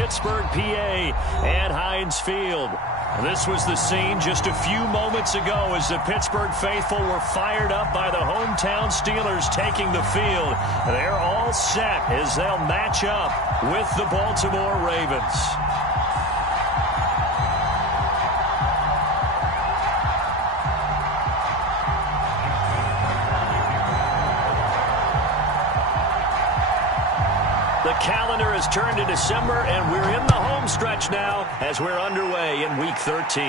Pittsburgh, PA at Heinz Field. And this was the scene just a few moments ago as the Pittsburgh faithful were fired up by the hometown Steelers taking the field. They're all set as they'll match up with the Baltimore Ravens. The calendar has turned to December, and we're in the home stretch now as we're underway in Week 13.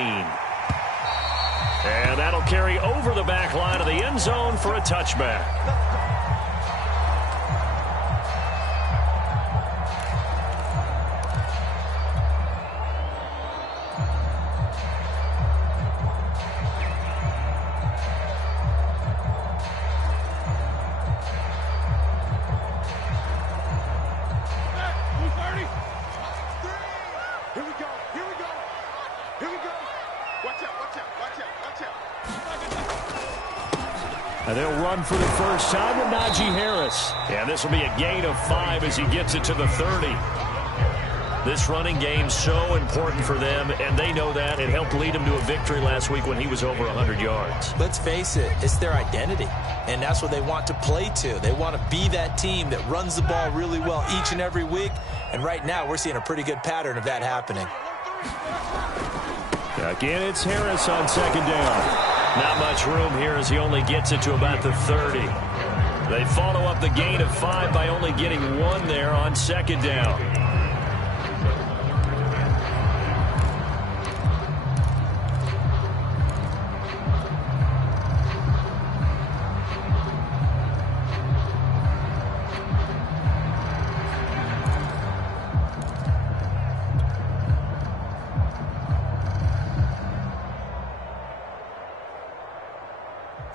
And that'll carry over the back line of the end zone for a touchback. And they'll run for the first time with Najee Harris. And this will be a gain of 5 as he gets it to the 30. This running game so important for them, and they know that. It helped lead them to a victory last week when he was over 100 yards. Let's face it, it's their identity, and that's what they want to play to. They want to be that team that runs the ball really well each and every week, and right now we're seeing a pretty good pattern of that happening. Again, it's Harris on second down. Not much room here as he only gets it to about the 30. They follow up the gain of 5 by only getting 1 there on second down.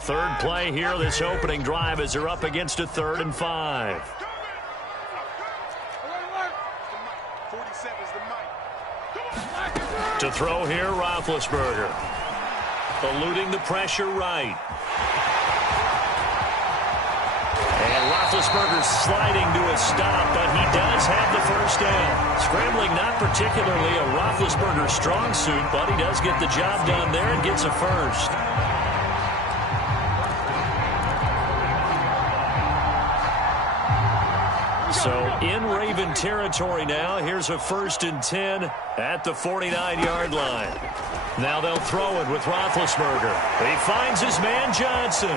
Third play here, this opening drive, as they're up against a 3rd and 5. To throw here, Roethlisberger. Eluding the pressure right. And Roethlisberger sliding to a stop, but he does have the first down. Scrambling not particularly a Roethlisberger strong suit, but he does get the job done there and gets a first. So in Raven territory now. Here's a 1st and 10 at the 49-yard line. Now they'll throw it with Roethlisberger. He finds his man Johnson.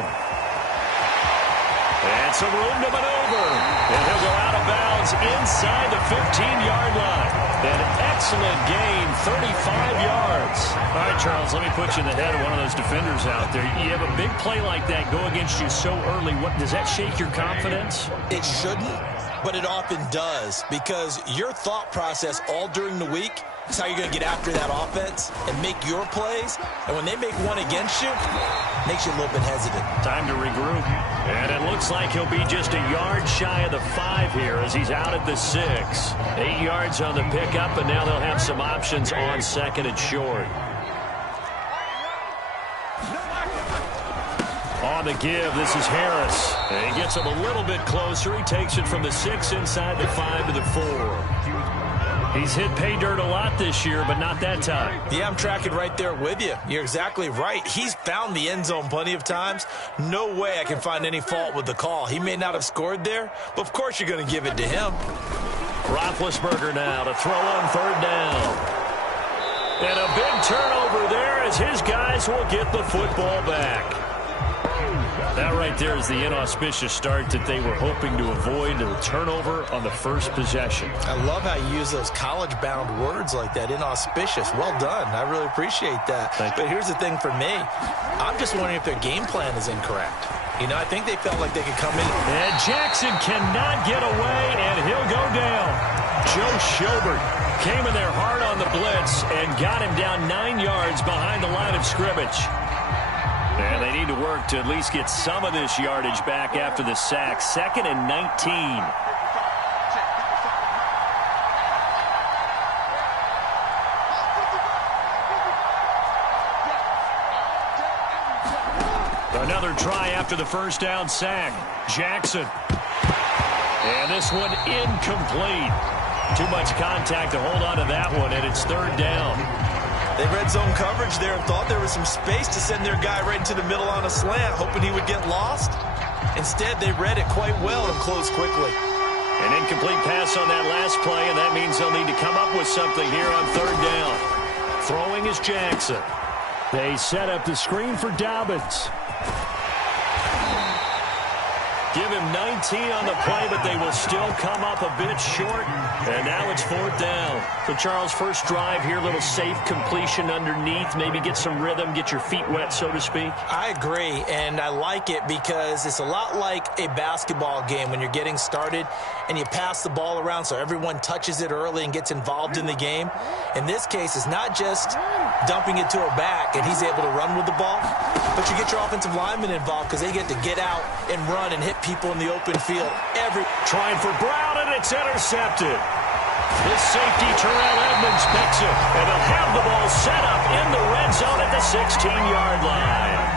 And some room to maneuver. And he'll go out of bounds inside the 15-yard line. An excellent gain, 35 yards. All right, Charles, let me put you in the head of one of those defenders out there. You have a big play like that go against you so early. Does that shake your confidence? It shouldn't, but it often does, because your thought process all during the week is how you're going to get after that offense and make your plays. And when they make one against you, it makes you a little bit hesitant. Time to regroup. And it looks like he'll be just a yard shy of the 5 here as he's out at the 6. 8 yards on the pickup, and now they'll have some options on 2nd and short. On the give, this is Harris. And he gets him a little bit closer. He takes it from the 6 inside the 5 to the 4. He's hit pay dirt a lot this year, but not that time. Yeah, I'm tracking right there with you. You're exactly right. He's found the end zone plenty of times. No way I can find any fault with the call. He may not have scored there, but of course you're going to give it to him. Roethlisberger now to throw on 3rd down. And a big turnover there as his guys will get the football back. That right there is the inauspicious start that they were hoping to avoid, the turnover on the first possession. I love how you use those college-bound words like that, inauspicious. Well done. I really appreciate that. But here's the thing for me. I'm just wondering if their game plan is incorrect. You know, I think they felt like they could come in. And Jackson cannot get away, and he'll go down. Joe Schobert came in there hard on the blitz and got him down 9 yards behind the line of scrimmage. And they need to work to at least get some of this yardage back after the sack. 2nd and 19. Another try after the first down sack. Jackson. And this one incomplete. Too much contact to hold on to that one, and it's third down. They read zone coverage there and thought there was some space to send their guy right into the middle on a slant, hoping he would get lost. Instead, they read it quite well and closed quickly. An incomplete pass on that last play, and that means they'll need to come up with something here on third down. Throwing is Jackson. They set up the screen for Dobbins. Give him 19 on the play, but they will still come up a bit short. And now it's fourth down. So, Charles, first drive here, little safe completion underneath. Maybe get some rhythm, get your feet wet, so to speak. I agree, and I like it because it's a lot like a basketball game when you're getting started and you pass the ball around so everyone touches it early and gets involved in the game. In this case, it's not just dumping it to a back and he's able to run with the ball, but you get your offensive linemen involved because they get to get out and run and hit people in the open field. Trying for Brown, and it's intercepted. This safety, Terrell Edmonds, picks it, and they'll have the ball set up in the red zone at the 16-yard line.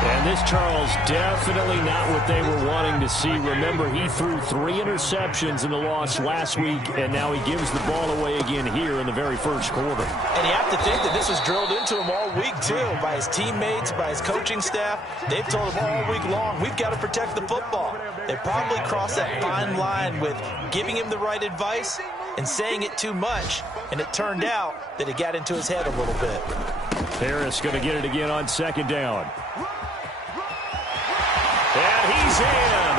And this, Charles, definitely not what they were wanting to see. Remember, he threw 3 interceptions in the loss last week, and now he gives the ball away again here in the very first quarter. And you have to think that this was drilled into him all week, too, by his teammates, by his coaching staff. They've told him all week long, we've got to protect the football. They probably crossed that fine line with giving him the right advice and saying it too much, and it turned out that it got into his head a little bit. Harris going to get it again on second down. And he's in.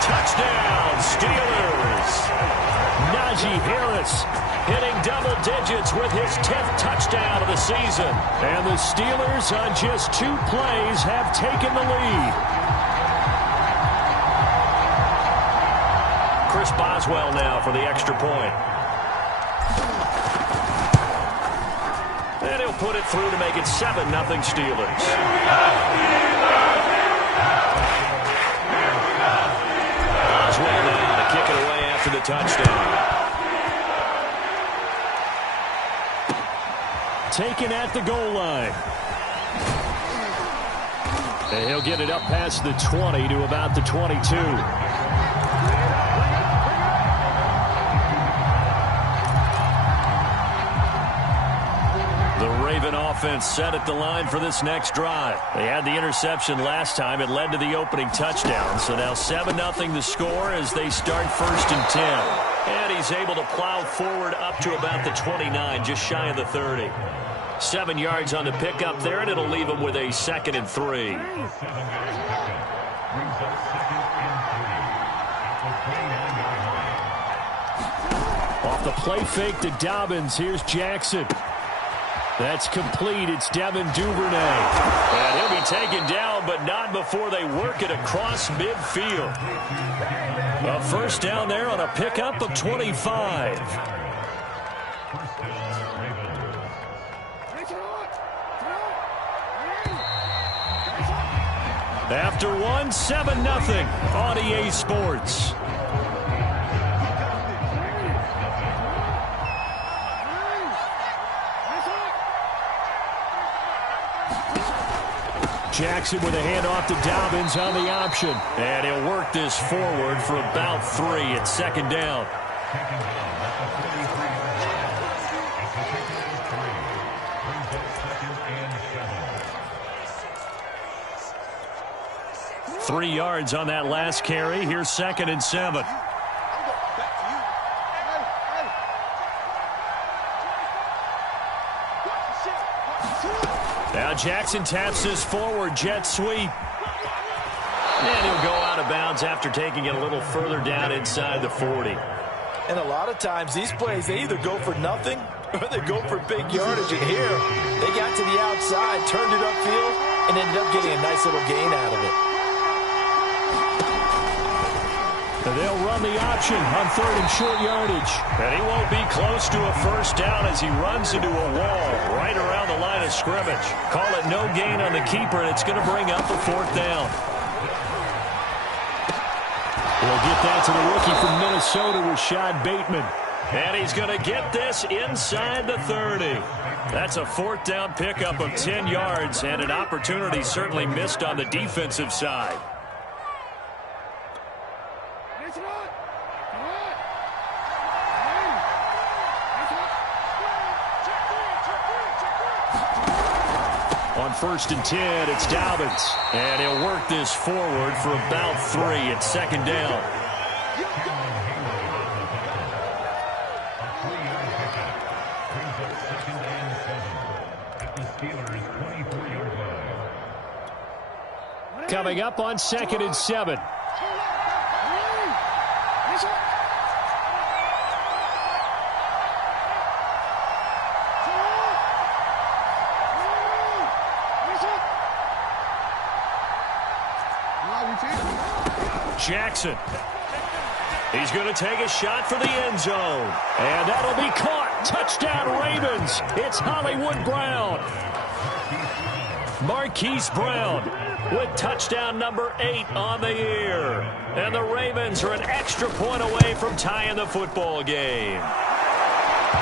Touchdown, Steelers. Najee Harris hitting double digits with his 10th touchdown of the season. And the Steelers on just 2 plays have taken the lead. Chris Boswell now for the extra point. And he'll put it through to make it 7-0 Steelers. Boswell now to kick it away after the touchdown. Taken at the goal line. And he'll get it up past the 20 to about the 22. Raven offense set at the line for this next drive. They had the interception last time. It led to the opening touchdown. So now 7-0 the score as they start 1st and 10. And he's able to plow forward up to about the 29, just shy of the 30. 7 yards on the pickup there, and it'll leave him with a 2nd and 3. Off the play fake to Dobbins. Here's Jackson. That's complete. It's Devin Duvernay. And he'll be taken down, but not before they work it across midfield. A first down there on a pickup of 25. After 1, 7-0 on EA Sports. Jackson with a handoff to Dobbins on the option. And he'll work this forward for about 3 at 2nd down. Three yards on that last carry. Here's 2nd and 7. Now Jackson taps this forward jet sweep. And he'll go out of bounds after taking it a little further down inside the 40. And a lot of times these plays, they either go for nothing or they go for big yardage. And here, they got to the outside, turned it upfield, and ended up getting a nice little gain out of it. And they'll run the option on 3rd and short yardage. And he won't be close to a first down as he runs into a wall right around the line of scrimmage. Call it no gain on the keeper, and it's going to bring up a 4th down. We'll get that to the rookie from Minnesota, Rashad Bateman. And he's going to get this inside the 30. That's a 4th down pickup of 10 yards, and an opportunity certainly missed on the defensive side. first and 10. It's Dobbins. And he'll work this forward for about 3. It's second down. Coming up on 2nd and 7. Jackson. He's going to take a shot for the end zone. And that'll be caught. Touchdown Ravens. It's Hollywood Brown. Marquise Brown with touchdown number 8 on the year. And the Ravens are an extra point away from tying the football game.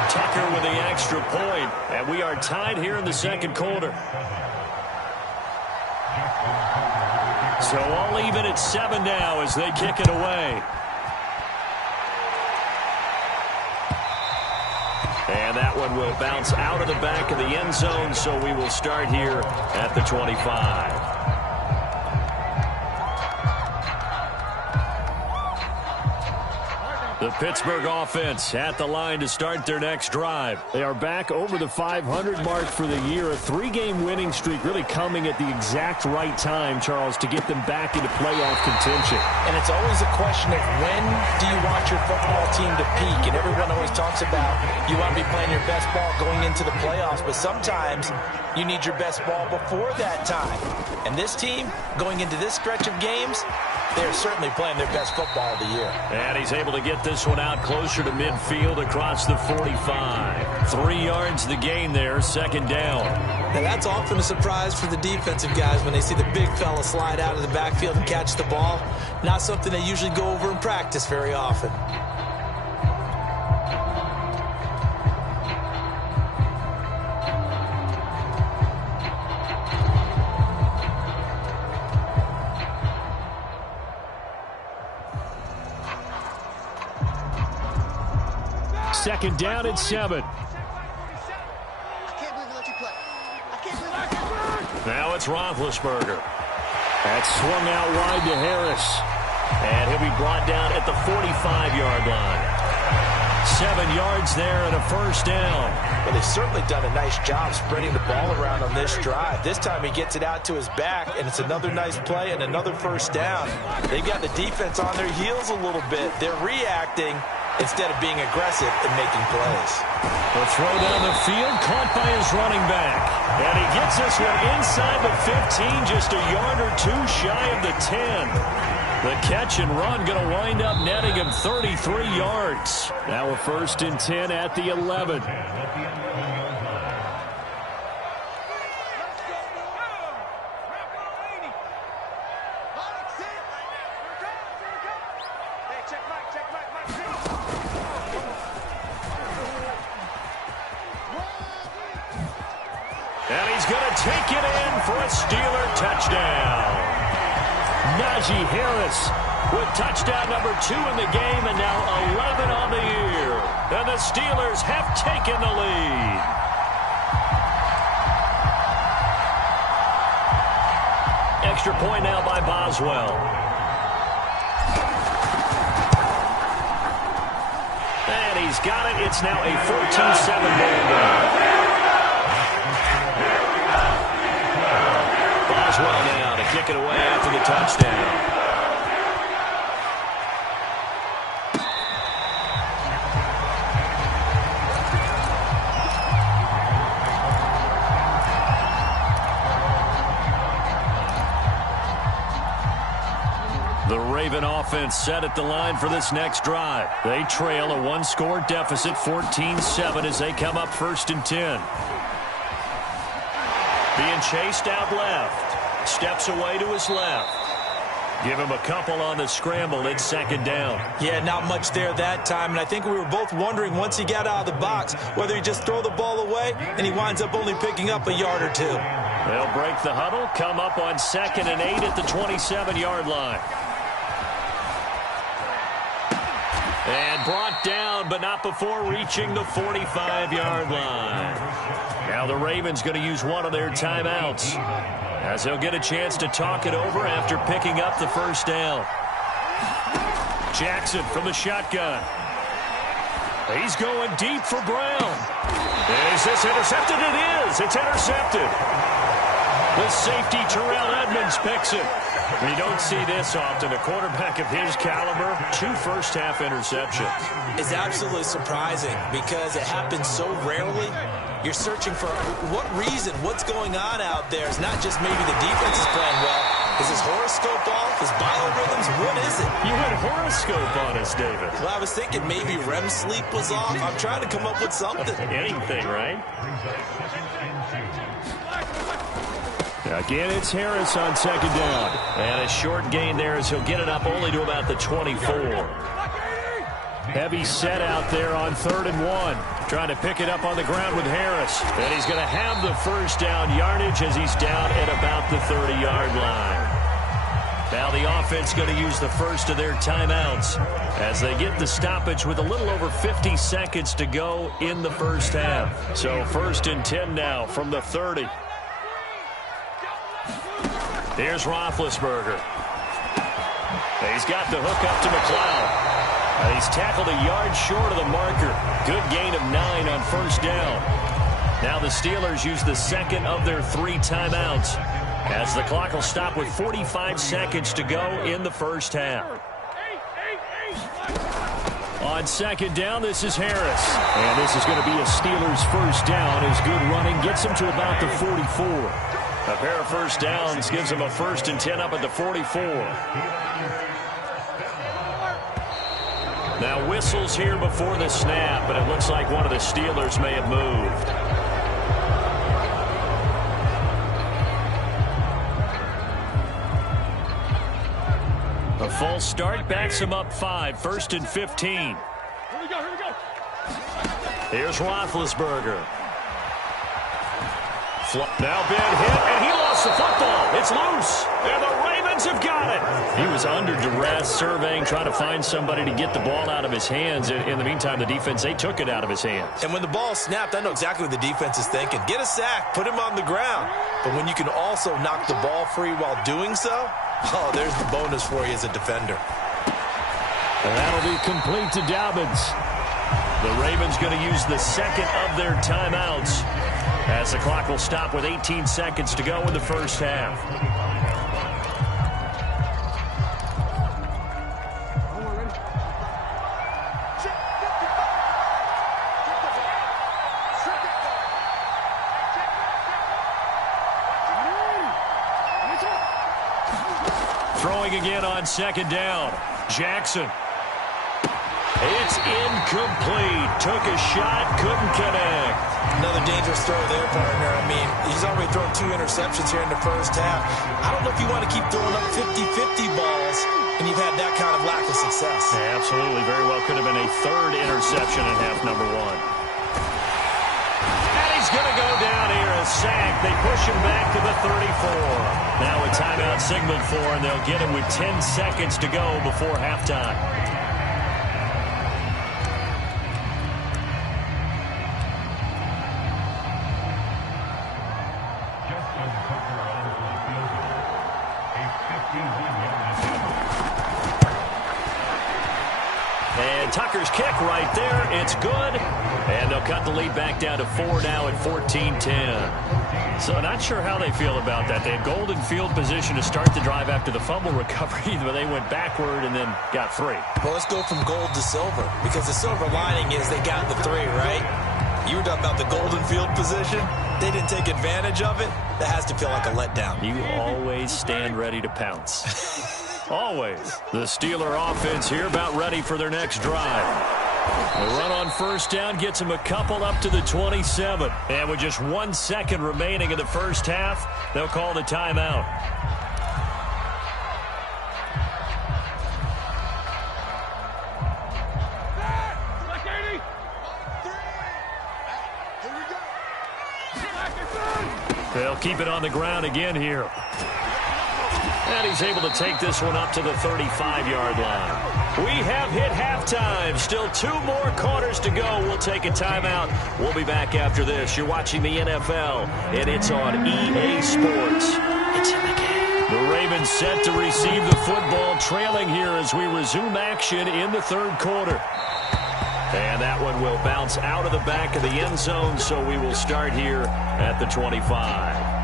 Tucker with the extra point. And we are tied here in the second quarter. So all even at 7 now as they kick it away. And that one will bounce out of the back of the end zone, so we will start here at the 25. The Pittsburgh offense at the line to start their next drive. They are back over the 500 mark for the year. A 3-game winning streak really coming at the exact right time, Charles, to get them back into playoff contention. And it's always a question of when do you want your football team to peak? And everyone always talks about you want to be playing your best ball going into the playoffs, but sometimes you need your best ball before that time. And this team, going into this stretch of games, they're certainly playing their best football of the year. And he's able to get this one out closer to midfield across the 45. 3 yards the gain there, second down. Now that's often a surprise for the defensive guys when they see the big fella slide out of the backfield and catch the ball. Not something they usually go over in practice very often. Second down at 7. Now it's Roethlisberger. That's swung out wide to Harris. And he'll be brought down at the 45-yard line. 7 yards there and a first down. Well, they've certainly done a nice job spreading the ball around on this drive. This time he gets it out to his back, and it's another nice play and another first down. They've got the defense on their heels a little bit. They're reacting instead of being aggressive and making plays. The throw down the field, caught by his running back. And he gets this one inside the 15, just a yard or 2 shy of the 10. The catch and run going to wind up netting him 33 yards. Now a first and 10 at the 11. And he's going to take it in for a Steeler touchdown. Najee Harris with touchdown number 2 in the game and now 11 on the year. And the Steelers have taken the lead. Extra point now by Boswell. And he's got it. It's now a 14-7 ball game. Boswell now to kick it away after the touchdown. The Raven offense set at the line for this next drive. They trail a 1-score deficit, 14-7, as they come up first and 10. Being chased out left. Steps away to his left. Give him a couple on the scramble. It's second down. Yeah, not much there that time. And I think we were both wondering once he got out of the box whether he just throw the ball away and he winds up only picking up a yard or 2. They'll break the huddle, come up on 2nd and 8 at the 27-yard line. And brought down, but not before reaching the 45-yard line. Now the Ravens going to use one of their timeouts, as they'll get a chance to talk it over after picking up the first down. Jackson from the shotgun. He's going deep for Brown. Is this intercepted? It is. It's intercepted. The safety, Terrell Edmonds, picks it. We don't see this often. A quarterback of his caliber, 2 first-half interceptions. It's absolutely surprising because it happens so rarely. You're searching for what reason, what's going on out there. It's not just maybe the defense is playing well. Is his horoscope off? His biorhythms? What is it? You had horoscope on us, David. Well, I was thinking maybe REM sleep was off. I'm trying to come up with something. Anything, right? Again, it's Harris on second down. And a short gain there as he'll get it up only to about the 24. Heavy set out there on 3rd and 1. Trying to pick it up on the ground with Harris. And he's going to have the first down yardage as he's down at about the 30-yard line. Now the offense going to use the first of their timeouts as they get the stoppage with a little over 50 seconds to go in the first half. So 1st and 10 now from the 30. Here's Roethlisberger. He's got the hook up to McLeod. He's tackled a yard short of the marker. Good gain of 9 on first down. Now the Steelers use the second of their 3 timeouts as the clock will stop with 45 seconds to go in the first half. On second down, this is Harris. And this is going to be a Steelers first down as good running gets him to about the 44. A pair of first downs gives him a 1st and 10 up at the 44. Now whistles here before the snap, but it looks like one of the Steelers may have moved. A false start backs him up 5, 1st and 15. Here we go. Here's Roethlisberger. Now been hit, and he lost the football. It's loose, and the Ravens have got it. He was under duress, surveying, trying to find somebody to get the ball out of his hands. In the meantime, the defense, they took it out of his hands. And when the ball snapped, I know exactly what the defense is thinking. Get a sack, put him on the ground. But when you can also knock the ball free while doing so, oh, there's the bonus for you as a defender. And that'll be complete to Dobbins. The Ravens going to use the second of their timeouts as the clock will stop with 18 seconds to go in the first half. Throwing again on second down. Jackson. It's incomplete. Took a shot, couldn't connect. Another dangerous throw there, partner. I mean, he's already thrown 2 interceptions here in the first half. I don't know if you want to keep throwing up 50-50 balls, and you've had that kind of lack of success. Yeah, absolutely. Very well could have been a 3rd interception in half number 1. And he's going to go down here, a sack. They push him back to the 34. Now a timeout signaled for, and they'll get him with 10 seconds to go before halftime. And Tucker's kick right there. It's good. And they'll cut the lead back down to 4 now at 14-10. So not sure how they feel about that. They had golden field position to start the drive after the fumble recovery, but they went backward and then got 3. Well, let's go from gold to silver, because the silver lining is they got the 3, right? You were talking about the golden field position. They didn't take advantage of it. That has to feel like a letdown. You always stand ready to pounce. Always. The Steeler offense here about ready for their next drive. The run on first down gets him a couple up to the 27. And with just 1 second remaining in the first half, they'll call the timeout. They'll keep it on the ground again here. And he's able to take this one up to the 35-yard line. We have hit halftime. Still 2 more quarters to go. We'll take a timeout. We'll be back after this. You're watching the NFL, and it's on EA Sports. It's in the game. The Ravens set to receive the football, trailing here as we resume action in the 3rd quarter. And that one will bounce out of the back of the end zone, so we will start here at the 25.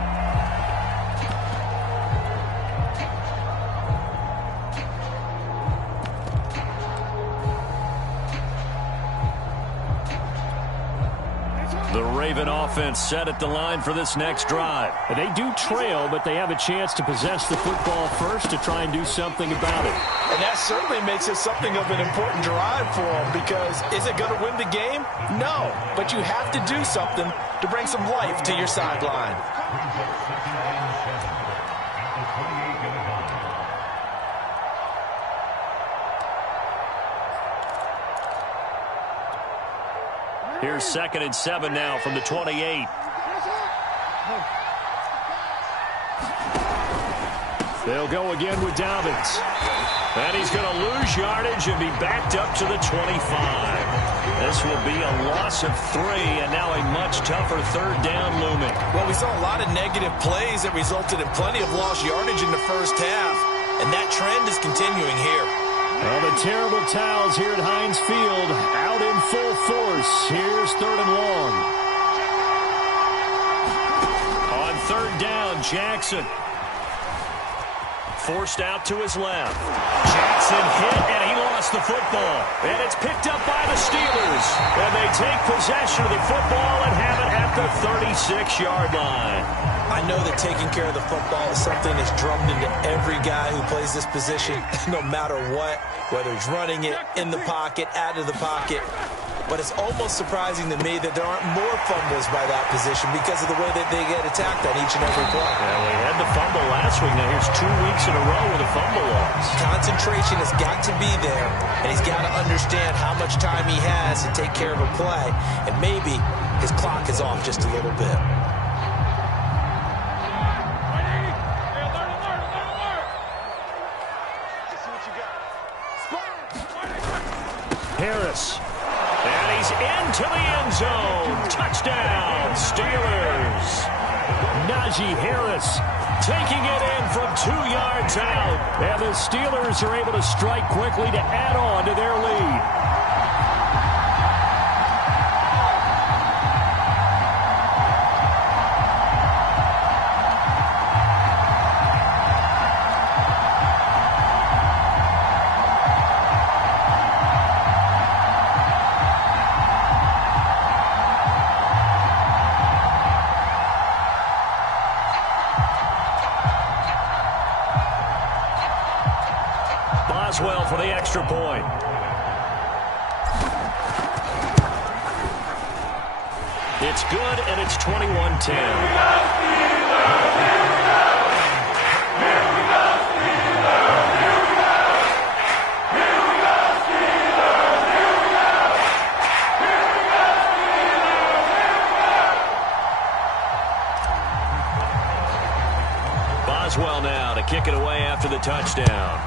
The Raven offense set at the line for this next drive. They do trail, but they have a chance to possess the football first to try and do something about it. And that certainly makes it something of an important drive for them, because is it going to win the game? No, but you have to do something to bring some life to your sideline. Here's 2nd and 7 now from the 28. They'll go again with Dobbins. And he's going to lose yardage and be backed up to the 25. This will be a loss of 3, and now a much tougher 3rd down looming. Well, we saw a lot of negative plays that resulted in plenty of lost yardage in the first half, and that trend is continuing here. Well, the terrible towels here at Heinz Field out in full force. Here's 3rd and long. On 3rd down, Jackson. Forced out to his left. Jackson hit, and he lost the football. And it's picked up by the Steelers. And they take possession of the football and have it at the 36-yard line. I know that taking care of the football is something that's drummed into every guy who plays this position, no matter what, whether he's running it, in the pocket, out of the pocket. But it's almost surprising to me that there aren't more fumbles by that position because of the way that they get attacked on each and every play. Yeah, we had the fumble last week. Now here's 2 weeks in a row with a fumble loss. Concentration has got to be there, and he's got to understand how much time he has to take care of a play, and maybe his clock is off just a little bit. Harris. And he's into the end zone. Touchdown, Steelers. Najee Harris taking it in from 2 yards out. And the Steelers are able to strike quickly to add on to their lead. Boswell for the extra point. It's good, and it's 21-10. Boswell now to kick it away after the touchdown.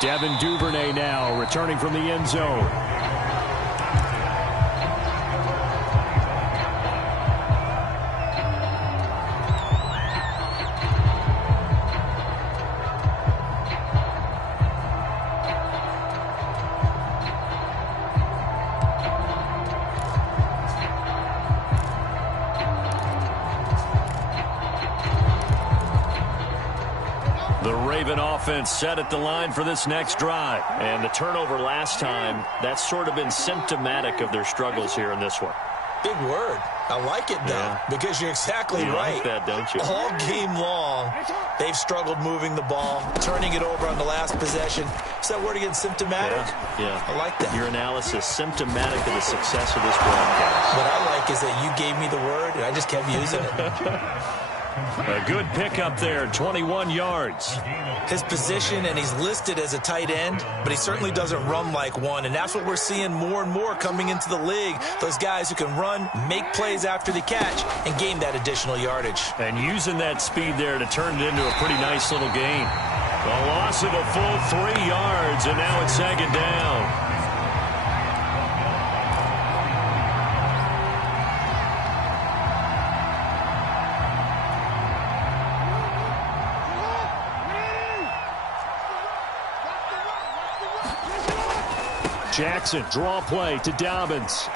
Devin Duvernay now returning from the end zone. The Raven offense set at the line for this next drive. And the turnover last time, that's sort of been symptomatic of their struggles here in this one. Big word. I like it, though, because you're exactly right. You like that, don't you? All game long, they've struggled moving the ball, turning it over on the last possession. Is that word again, symptomatic? Yeah. I like that. Your analysis, symptomatic of the success of this broadcast. What I like is that you gave me the word, and I just kept using it. A good pickup there, 21 yards. His position, and he's listed as a tight end, but he certainly doesn't run like one, and that's what we're seeing more and more coming into the league. Those guys who can run, make plays after the catch, and gain that additional yardage. And using that speed there to turn it into a pretty nice little gain. A loss of a full 3 yards, and now it's second down. Jackson, draw play to Dobbins.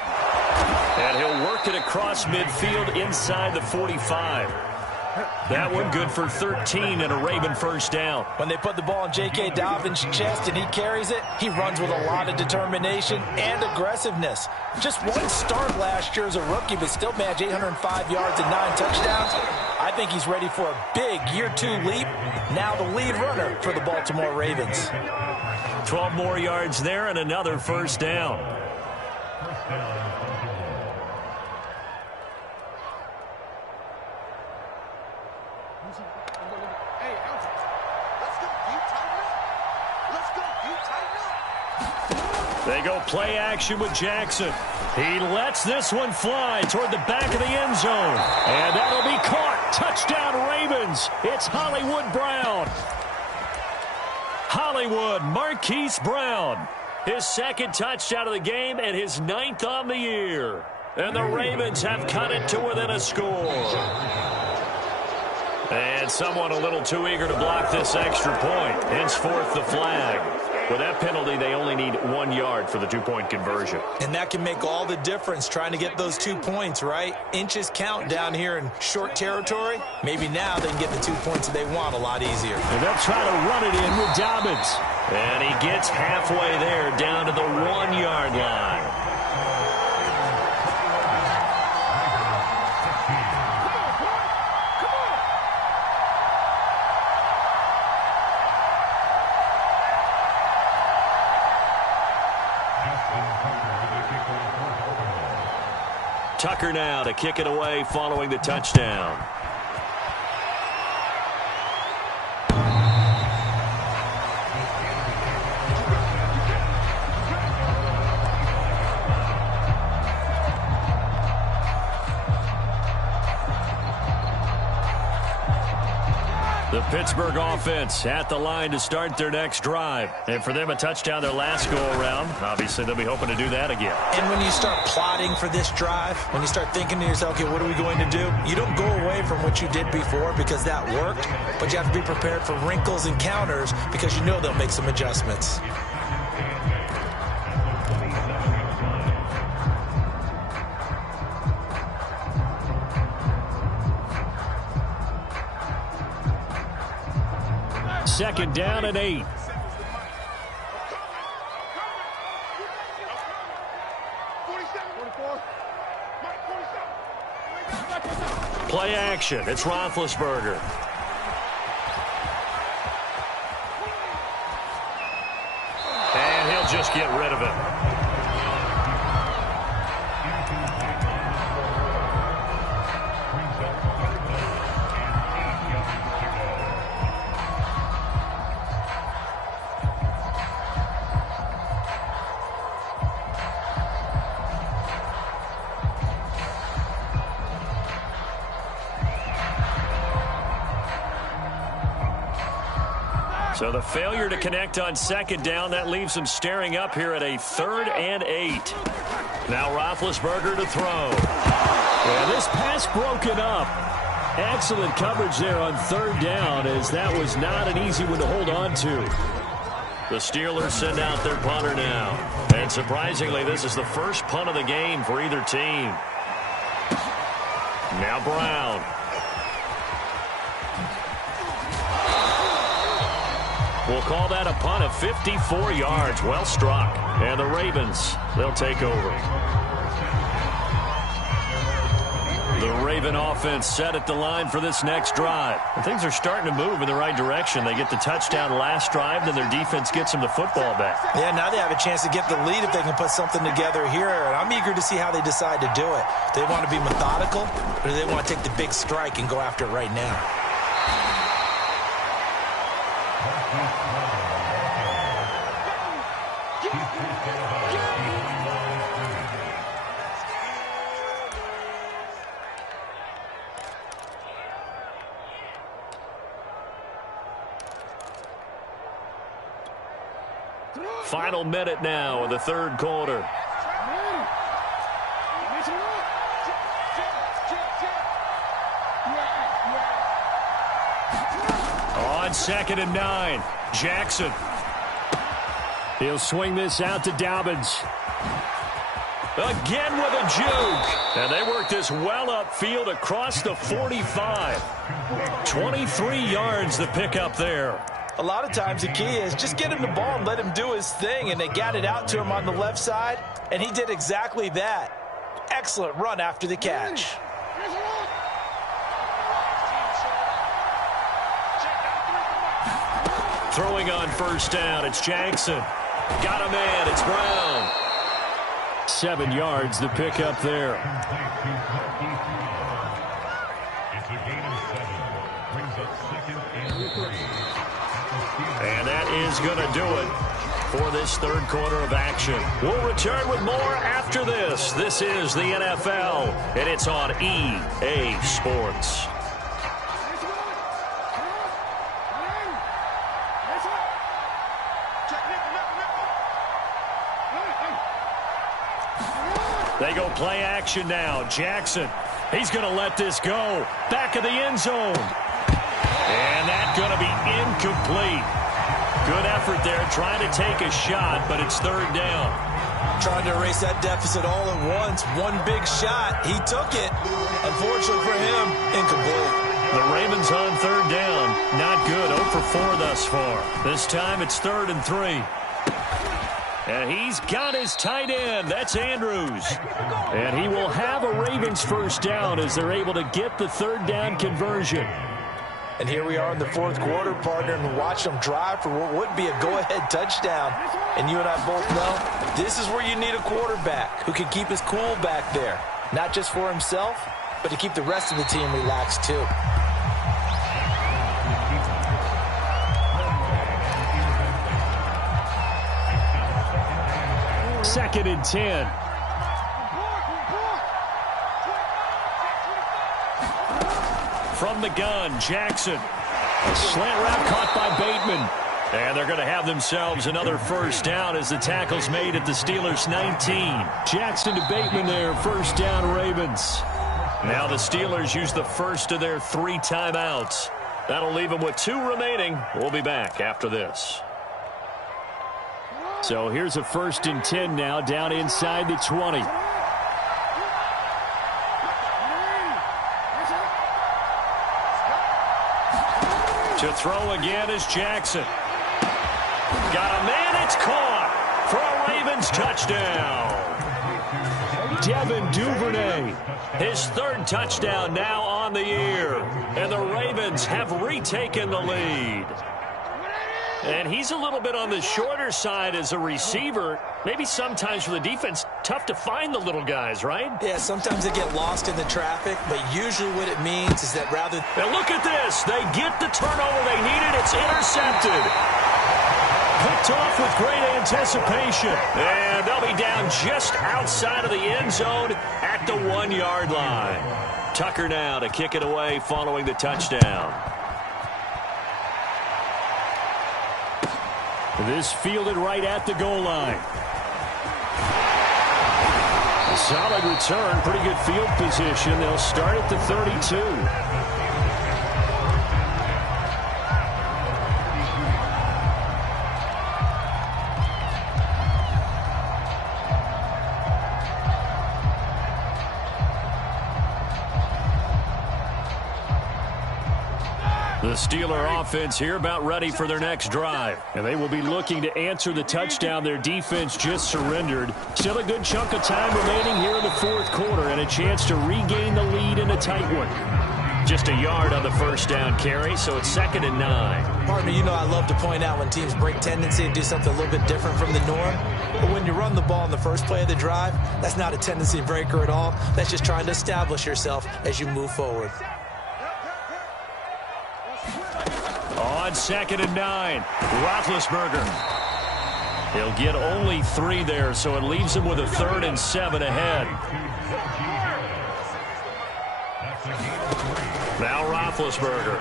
And he'll work it across midfield inside the 45. That one good for 13 and a Raven first down. When they put the ball in J.K. Dobbins' chest and he carries it, he runs with a lot of determination and aggressiveness. Just one start last year as a rookie, but still managed 805 yards and 9 touchdowns. I think he's ready for a big year 2 leap. Now the lead runner for the Baltimore Ravens. 12 more yards there and another first down. They go play action with Jackson. He lets this one fly toward the back of the end zone. And that'll be caught. Touchdown Ravens. It's Hollywood Brown. Hollywood Marquise Brown. His second touchdown of the game and his 9th on the year. And the Ravens have cut it to within a score. And someone a little too eager to block this extra point. Henceforth the flag. With that penalty, they only need 1 yard for the 2-point conversion. And that can make all the difference trying to get those 2 points, right? Inches count down here in short territory. Maybe now they can get the 2 points that they want a lot easier. And they'll try to run it in with Dobbins. And he gets halfway there down to the 1-yard line. Tucker now to kick it away following the touchdown. The Pittsburgh offense at the line to start their next drive. And for them, a touchdown their last go-around. Obviously, they'll be hoping to do that again. And when you start plotting for this drive, when you start thinking to yourself, okay, what are we going to do? You don't go away from what you did before because that worked, but you have to be prepared for wrinkles and counters because you know they'll make some adjustments. Second down and 8. Play action. It's Roethlisberger. And he'll just get rid of it. So the failure to connect on second down, that leaves them staring up here at a 3rd and 8. Now Roethlisberger to throw. Yeah, this pass broken up. Excellent coverage there on 3rd down, as that was not an easy one to hold on to. The Steelers send out their punter now. And surprisingly, this is the first punt of the game for either team. Now Brown. We'll call that a punt of 54 yards. Well struck. And the Ravens, they'll take over. The Raven offense set at the line for this next drive. And things are starting to move in the right direction. They get the touchdown last drive, then their defense gets them the football back. Yeah, now they have a chance to get the lead if they can put something together here. And I'm eager to see how they decide to do it. Do they want to be methodical, or do they want to take the big strike and go after it right now? Final minute now of the third quarter. On 2nd and 9, Jackson. He'll swing this out to Dobbins. Again with a juke. And they work this well upfield across the 45. 23 yards the pickup there. A lot of times the key is just get him the ball and let him do his thing, and they got it out to him on the left side, and he did exactly that. Excellent run after the catch. Throwing on first down, it's Jackson. Got a man, it's Brown. 7 yards the pickup there. And that is going to do it for this third quarter of action. We'll return with more after this. This is the NFL, and it's on EA Sports. They go play action now. Jackson, he's going to let this go. Back of the end zone. And that's going to be incomplete. Good effort there, trying to take a shot, but it's third down. Trying to erase that deficit all at once. One big shot. He took it. Unfortunately for him, incomplete. The Ravens on third down. Not good. 0 for 4 thus far. This time it's 3rd and 3. And he's got his tight end. That's Andrews. And he will have a Ravens first down as they're able to get the third down conversion. And here we are in the fourth quarter, partner, and watch them drive for what would be a go-ahead touchdown. And you and I both know this is where you need a quarterback who can keep his cool back there. Not just for himself, but to keep the rest of the team relaxed too. Second and 10. From the gun, Jackson. A slant route caught by Bateman. And they're going to have themselves another first down as the tackle's made at the Steelers' 19. Jackson to Bateman there, first down Ravens. Now the Steelers use the first of their 3 timeouts. That'll leave them with 2 remaining. We'll be back after this. So here's a 1st and 10 now, down inside the 20. To throw again is Jackson. Got a man, it's caught for a Ravens touchdown. Devin Duvernay, his 3rd touchdown now on the year. And the Ravens have retaken the lead. And he's a little bit on the shorter side as a receiver. Maybe sometimes for the defense, tough to find the little guys, right? Yeah, sometimes they get lost in the traffic, but usually what it means is that rather... And look at this. They get the turnover they needed. It's intercepted. Picked off with great anticipation. And they'll be down just outside of the end zone at the 1-yard line. Tucker now to kick it away following the touchdown. This fielded right at the goal line. A solid return, pretty good field position. They'll start at the 32. The Steeler offense here about ready for their next drive. And they will be looking to answer the touchdown their defense just surrendered. Still a good chunk of time remaining here in the fourth quarter and a chance to regain the lead in a tight one. Just a yard on the first down carry, so it's 2nd and 9. Partner, you know I love to point out when teams break tendency and do something a little bit different from the norm. But when you run the ball in the first play of the drive, that's not a tendency breaker at all. That's just trying to establish yourself as you move forward. On 2nd and 9, Roethlisberger. He'll get only 3 there, so it leaves him with a 3rd and 7 ahead. Now Roethlisberger.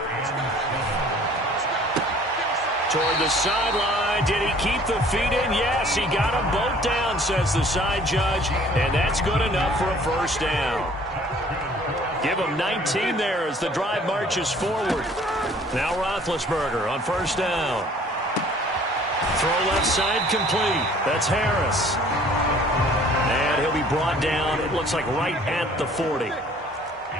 Toward the sideline. Did he keep the feet in? Yes, he got them both down, says the side judge. And that's good enough for a first down. Give him 19 there as the drive marches forward. Now Roethlisberger on first down. Throw left side complete. That's Harris. And he'll be brought down, it looks like right at the 40.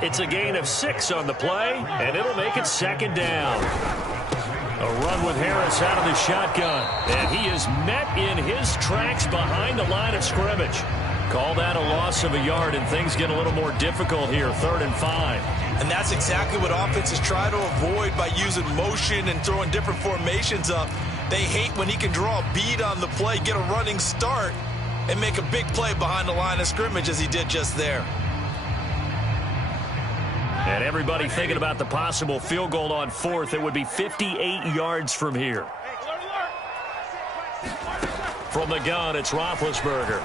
It's a gain of 6 on the play, and it'll make it 2nd down. A run with Harris out of the shotgun, and he is met in his tracks behind the line of scrimmage. Call that a loss of a yard, and things get a little more difficult here, 3rd and 5. And that's exactly what offenses try to avoid by using motion and throwing different formations up. They hate when he can draw a bead on the play, get a running start, and make a big play behind the line of scrimmage as he did just there. And everybody thinking about the possible field goal on 4th. It would be 58 yards from here. From the gun, it's Roethlisberger.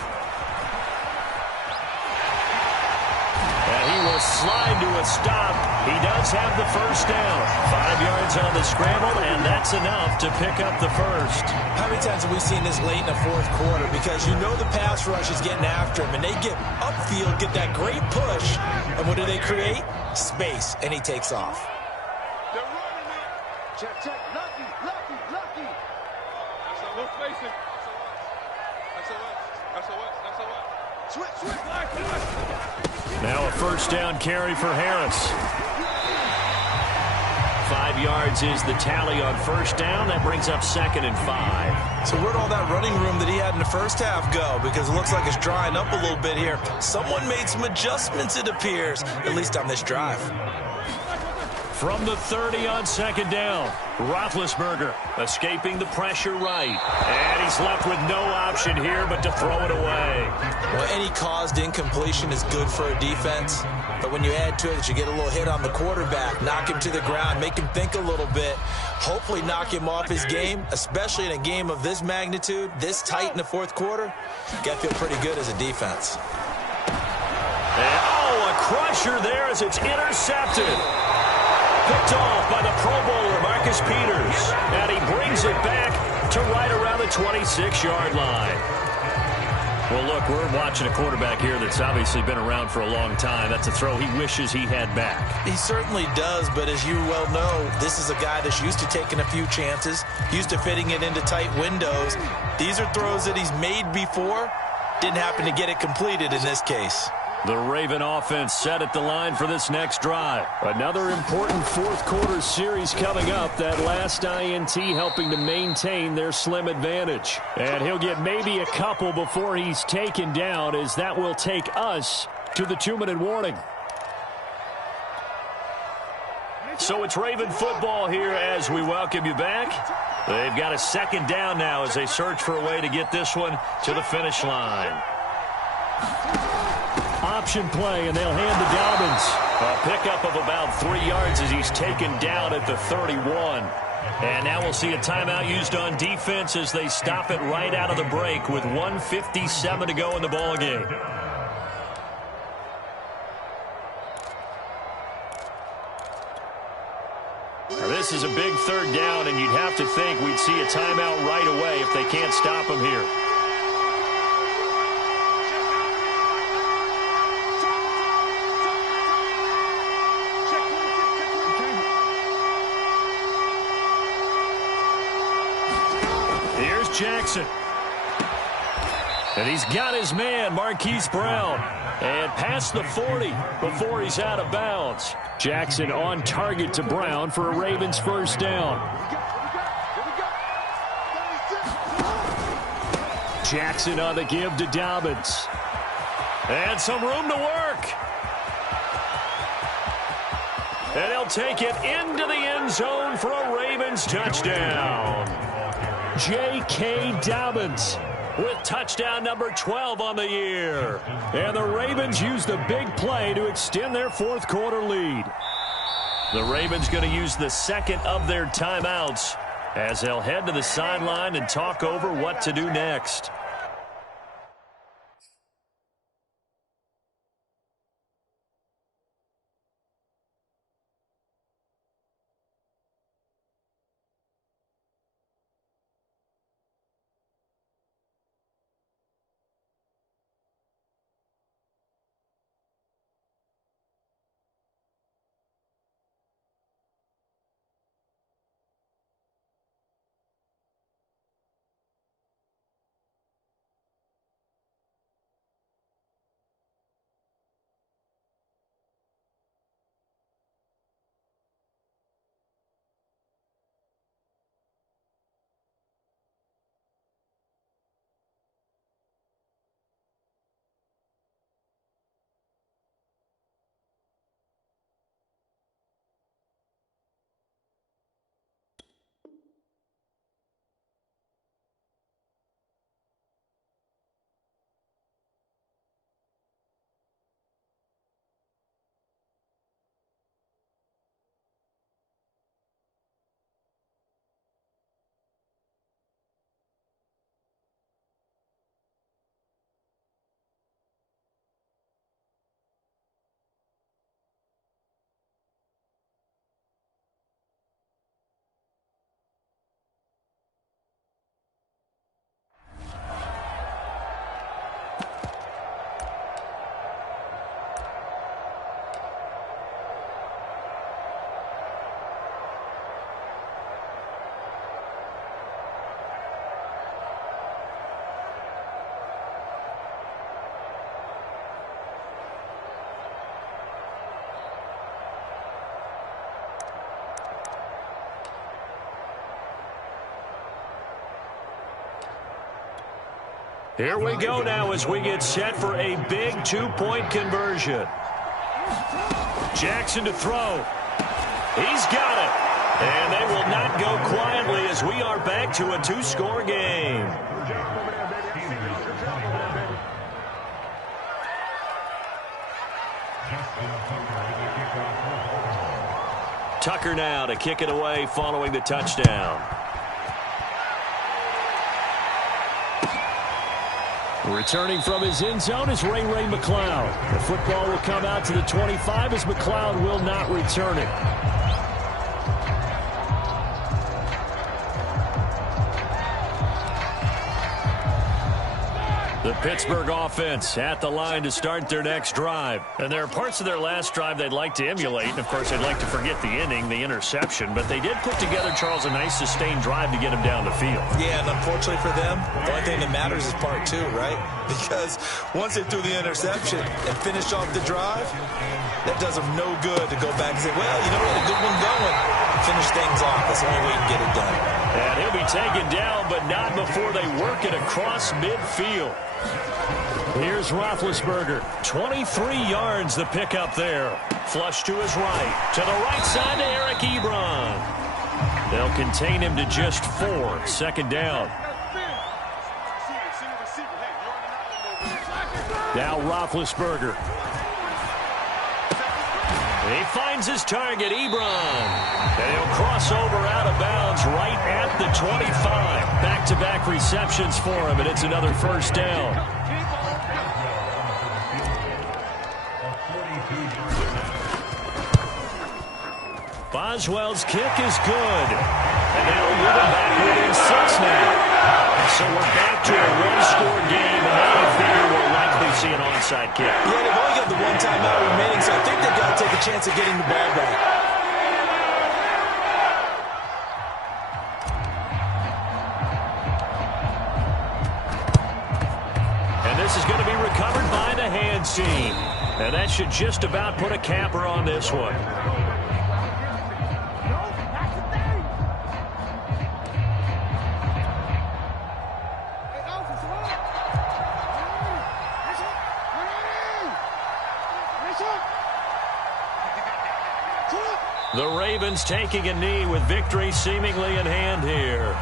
And he will slide to a stop. He does have the first down. 5 yards on the scramble, and that's enough to pick up the first. How many times have we seen this late in the fourth quarter? Because you know the pass rush is getting after him, and they get upfield, get that great push, and what do they create? Space, and he takes off. They're running it. Check, check. Lucky. That's a look facing. That's a what? Switch. Now a first down carry for Harris. 5 yards is the tally on first down. That brings up 2nd and 5. So where'd all that running room that he had in the first half go? Because it looks like it's drying up a little bit here. Someone made some adjustments, it appears, at least on this drive. From the 30 on 2nd down, Roethlisberger escaping the pressure right. And he's left with no option here but to throw it away. Well, any caused incompletion is good for a defense. But when you add to it that you get a little hit on the quarterback, knock him to the ground, make him think a little bit, hopefully knock him off his game, especially in a game of this magnitude, this tight in the fourth quarter, you got to feel pretty good as a defense. And, a crusher there as it's intercepted. Picked off by the Pro Bowler, Marcus Peters. And he brings it back to right around the 26-yard line. Well, look, we're watching a quarterback here that's obviously been around for a long time. That's a throw he wishes he had back. He certainly does, but as you well know, this is a guy that's used to taking a few chances, used to fitting it into tight windows. These are throws that he's made before. Didn't happen to get it completed in this case. The Raven offense set at the line for this next drive. Another important fourth quarter series coming up. That last INT helping to maintain their slim advantage. And he'll get maybe a couple before he's taken down, as that will take us to the 2-minute warning. So it's Raven football here as we welcome you back. They've got a 2nd down now as they search for a way to get this one to the finish line. Option play, and they'll hand to Dobbins. A pickup of about 3 yards as he's taken down at the 31. And now we'll see a timeout used on defense as they stop it right out of the break with 1:57 to go in the ballgame. Now this is a big 3rd down, and you'd have to think we'd see a timeout right away if they can't stop him here. Jackson. And he's got his man, Marquise Brown. And past the 40 before he's out of bounds. Jackson on target to Brown for a Ravens first down. Jackson on the give to Dobbins. And some room to work. And he'll take it into the end zone for a Ravens touchdown. J.K. Dobbins with touchdown number 12 on the year. And the Ravens use the big play to extend their fourth quarter lead. The Ravens going to use the second of their timeouts as they'll head to the sideline and talk over what to do next. Here we go now as we get set for a big two-point conversion. Jackson to throw. He's got it. And they will not go quietly as we are back to a two-score game. Tucker now to kick it away following the touchdown. Returning from his end zone is Ray McCloud. The football will come out to the 25 as McCloud will not return it. The Pittsburgh offense at the line to start their next drive. And there are parts of their last drive they'd like to emulate. And, of course, they'd like to forget the inning, the interception. But they did put together, Charles, a nice sustained drive to get him down the field. Yeah, and unfortunately for them, the only thing that matters is part two, right? Because once they threw the interception and finished off the drive, that does them no good to go back and say, well, you know what, a good one going. Finish things off. That's the only way you can get it done. And he'll be taken down, but not before they work it across midfield. Here's Roethlisberger. 23 yards the pickup there. Flush to his right. To the right side to Eric Ebron. They'll contain him to just 4. Second down. Now Roethlisberger. He finds his target, Ebron. And he'll cross over out of bounds right at the 25. Back-to-back receptions for him, and it's another first down. Boswell's kick is good. And they'll move it back within 6 now. So we're back to a one-score game, and now I figure we'll likely see an onside kick. Yeah, they've only got the one timeout remaining, so I think they've got to take a chance of getting the ball back. And that should just about put a capper on this one. The Ravens taking a knee with victory seemingly in hand here.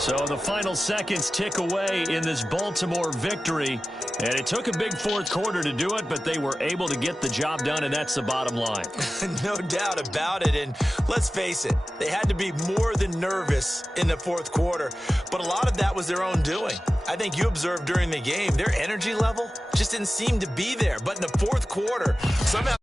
So the final seconds tick away in this Baltimore victory. And it took a big fourth quarter to do it, but they were able to get the job done, and that's the bottom line. No doubt about it. And let's face it, they had to be more than nervous in the fourth quarter. But a lot of that was their own doing. I think you observed during the game, their energy level just didn't seem to be there. But in the fourth quarter, somehow